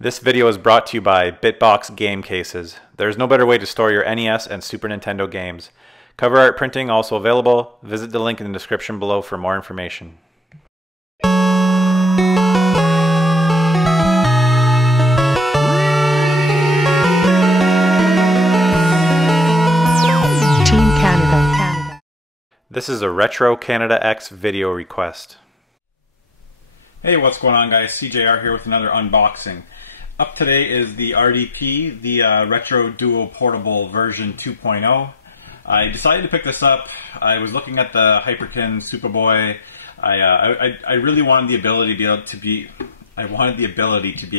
This video is brought to you by Bitbox Game Cases. There's no better way to store your NES and Super Nintendo games. Cover art printing also available. Visit the link in the description below for more information. Team Canada. This is a Retro Canada X video request. Hey, what's going on, guys? CJR here with another unboxing. Up today is the RDP, the Retro Duo Portable version 2.0. I decided to pick this up. I was looking at the Hyperkin Superboy. I really wanted the ability to be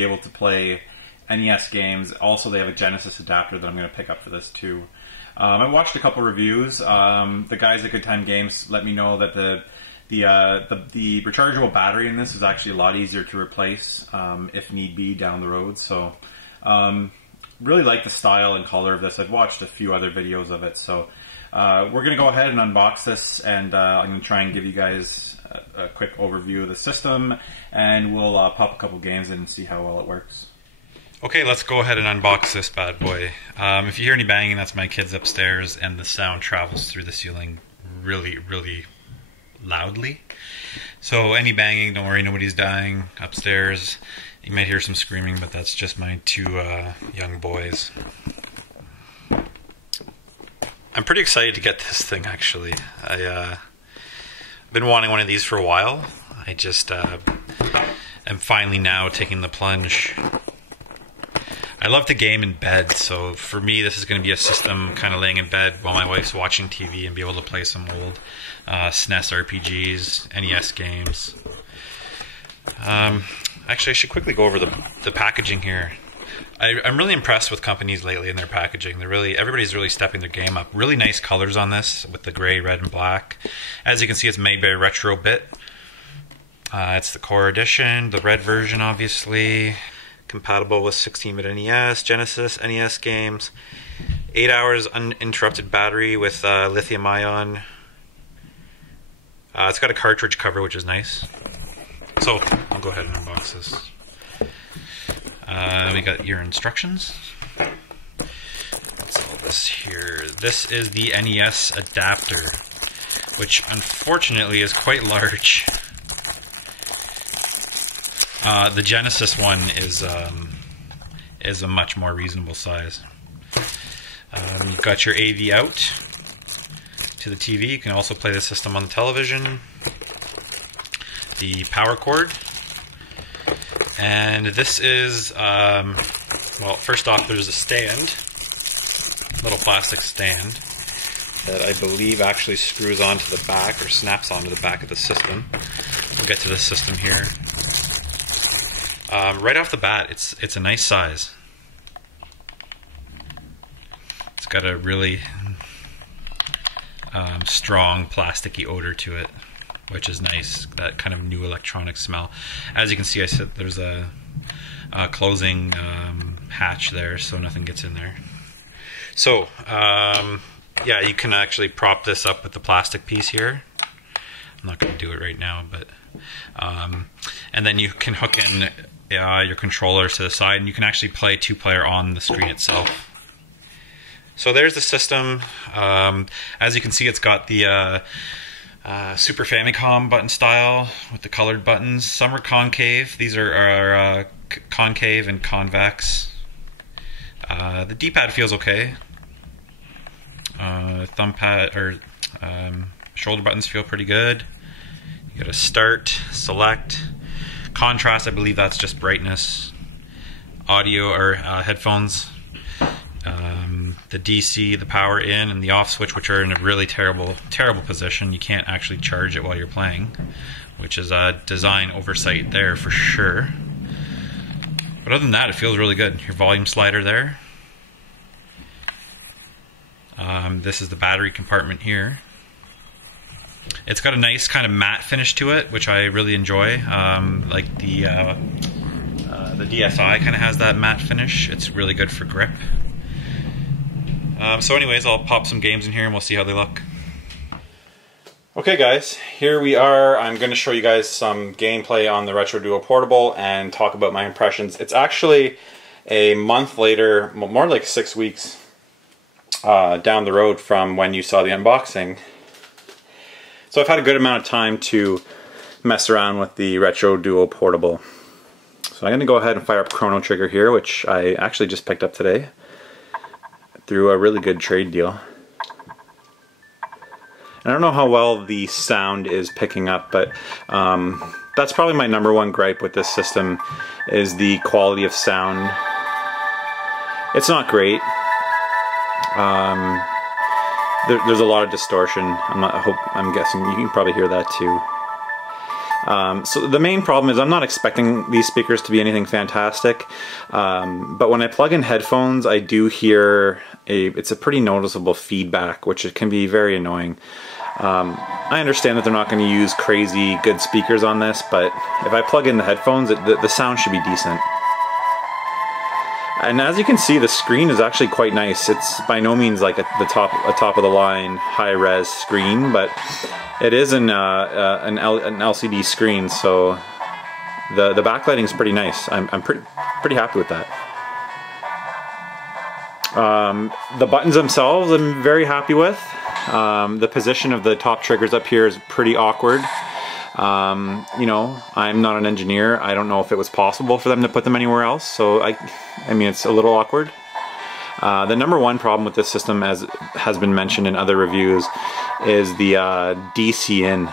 able to play NES games. Also, they have a Genesis adapter that I'm going to pick up for this too. I watched a couple reviews. The guys at Good Time Games let me know that the rechargeable battery in this is actually a lot easier to replace if need be down the road. So really like the style and color of this. I've watched a few other videos of it. So we're going to go ahead and unbox this, and I'm going to try and give you guys a quick overview of the system, and we'll pop a couple games in and see how well it works. Okay, let's go ahead and unbox this bad boy. If you hear any banging, that's my kids upstairs, and the sound travels through the ceiling really, really loudly. So any banging, don't worry, nobody's dying upstairs. You might hear some screaming, but that's just my two young boys. I'm pretty excited to get this thing, actually. I've been wanting one of these for a while. I just am finally now taking the plunge. I love to game in bed, so for me this is going to be a system kind of laying in bed while my wife's watching TV and be able to play some old SNES RPGs, NES games. Actually, I should quickly go over the packaging here. I'm really impressed with companies lately in their packaging. Everybody's really stepping their game up. Really nice colors on this with the gray, red, and black. As you can see, it's made by Retrobit. It's the core edition, the red version obviously. Compatible with 16-bit NES, Genesis, NES games. 8 hours uninterrupted battery with lithium ion. It's got a cartridge cover, which is nice. So I'll go ahead and unbox this. We got your instructions. What's all this here? This is the NES adapter, which unfortunately is quite large. The Genesis one is a much more reasonable size. You've got your AV out to the TV. You can also play the system on the television. The power cord. And this is, well, first off, there's a stand, little plastic stand, that I believe actually screws onto the back or snaps onto the back of the system. We'll get to the system here. Right off the bat, it's a nice size. It's got a really strong plasticky odor to it, which is nice. That kind of new electronic smell. As you can see, I said there's a closing hatch there, so nothing gets in there. So yeah, you can actually prop this up with the plastic piece here. I'm not going to do it right now, but and then you can hook in your controllers to the side, and you can actually play two-player on the screen itself. So there's the system. As you can see, it's got the Super Famicom button style with the colored buttons. Some are concave. These are concave and convex. The D-pad feels okay. Thumb pad or shoulder buttons feel pretty good. You got a start, select, contrast. I believe that's just brightness. Audio or headphones. The DC, the power in, and the off switch, which are in a really terrible position. You can't actually charge it while you're playing, which is a design oversight there for sure. But other than that, it feels really good. Your volume slider there. This is the battery compartment here. It's got a nice kind of matte finish to it, which I really enjoy. Like the DSi kind of has that matte finish. It's really good for grip. So anyways, I'll pop some games in here and we'll see how they look. Okay guys, here we are. I'm going to show you guys some gameplay on the Retro Duo Portable and talk about my impressions. It's actually a month later, more like 6 weeks down the road from when you saw the unboxing. So I've had a good amount of time to mess around with the Retro Duo Portable. So I'm going to go ahead and fire up Chrono Trigger here, which I actually just picked up today through a really good trade deal. I don't know how well the sound is picking up, but that's probably my number one gripe with this system is the quality of sound. It's not great. There's a lot of distortion. I'm guessing you can probably hear that too. So the main problem is I'm not expecting these speakers to be anything fantastic, but when I plug in headphones, I do hear it's a pretty noticeable feedback, which it can be very annoying. I understand that they're not going to use crazy good speakers on this, but if I plug in the headphones, the sound should be decent. And as you can see, the screen is actually quite nice. It's by no means like a top of the line high-res screen, but it is an LCD screen, so the backlighting is pretty nice. I'm pretty happy with that. The buttons themselves I'm very happy with. The position of the top triggers up here is pretty awkward. You know, I'm not an engineer. I don't know if it was possible for them to put them anywhere else, so I mean, it's a little awkward. The number one problem with this system, as has been mentioned in other reviews, is the DC in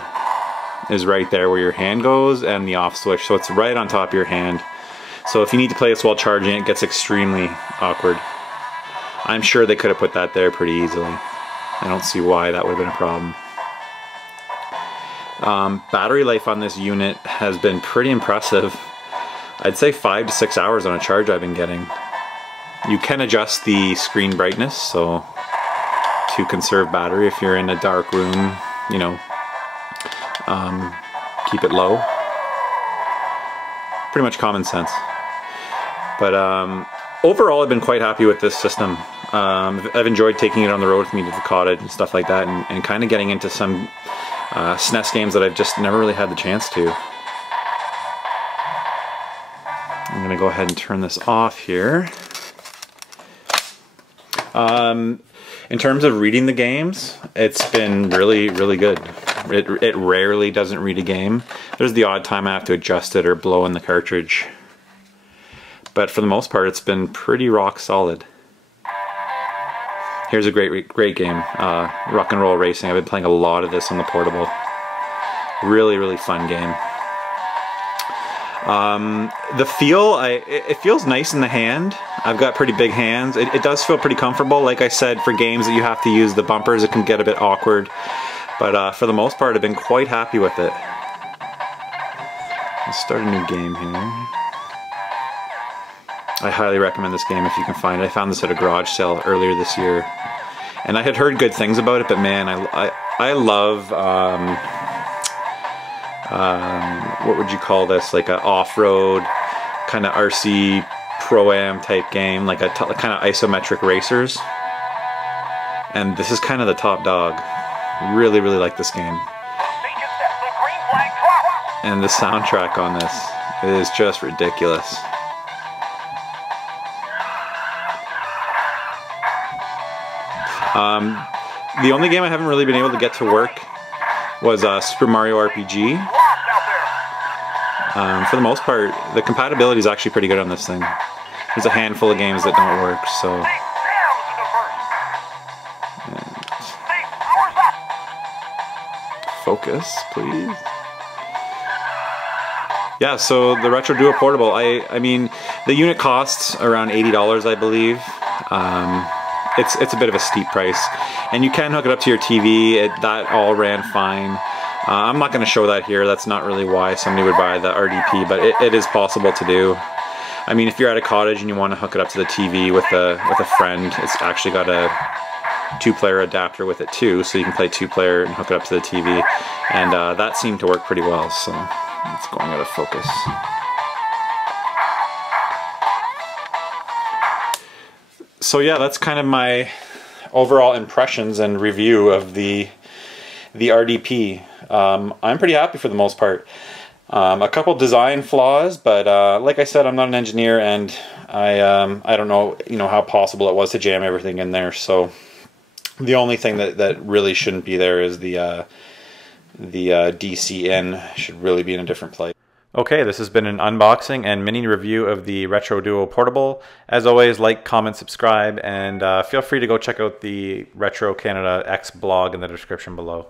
is right there where your hand goes, and the off switch, so it's right on top of your hand. So if you need to play this while charging, it gets extremely awkward. I'm sure they could have put that there pretty easily. I don't see why that would have been a problem. Battery life on this unit has been pretty impressive. I'd say 5 to 6 hours on a charge I've been getting. You can adjust the screen brightness, so to conserve battery if you're in a dark room, you know, keep it low. Pretty much common sense. But overall, I've been quite happy with this system. I've enjoyed taking it on the road with me to the cottage and stuff like that, and kind of getting into some SNES games that I've just never really had the chance to. I'm going to go ahead and turn this off here. In terms of reading the games, it's been really, really good. It rarely doesn't read a game. There's the odd time I have to adjust it or blow in the cartridge. But for the most part, it's been pretty rock solid. Here's a great game, Rock and Roll Racing. I've been playing a lot of this on the portable. Really, really fun game. The feel, it feels nice in the hand. I've got pretty big hands. It does feel pretty comfortable. Like I said, for games that you have to use the bumpers, it can get a bit awkward. But for the most part, I've been quite happy with it. Let's start a new game here. I highly recommend this game if you can find it. I found this at a garage sale earlier this year, and I had heard good things about it, but man, I love what would you call this, like an off-road kind of RC Pro-Am type game, like a kind of isometric racers, and this is kind of the top dog. Really, really like this game, and the soundtrack on this is just ridiculous. The only game I haven't really been able to get to work was Super Mario RPG. For the most part, the compatibility is actually pretty good on this thing. There's a handful of games that don't work, so... Focus, please. Yeah, so the Retro Duo Portable, I mean, the unit costs around $80, I believe. It's a bit of a steep price, and you can hook it up to your TV. That all ran fine. I'm not going to show that here. That's not really why somebody would buy the RDP, but it is possible to do. I mean, if you're at a cottage and you want to hook it up to the TV with a friend, it's actually got a 2-player adapter with it too, so you can play 2-player and hook it up to the TV, and that seemed to work pretty well. So it's going out of focus. So yeah, that's kind of my overall impressions and review of the the RDP. I'm pretty happy for the most part. A couple design flaws, but like I said, I'm not an engineer, and I don't know, how possible it was to jam everything in there. So the only thing that really shouldn't be there is the DC in should really be in a different place. Okay, this has been an unboxing and mini review of the Retro Duo Portable. As always, like, comment, subscribe, and feel free to go check out the Retro Canada X blog in the description below.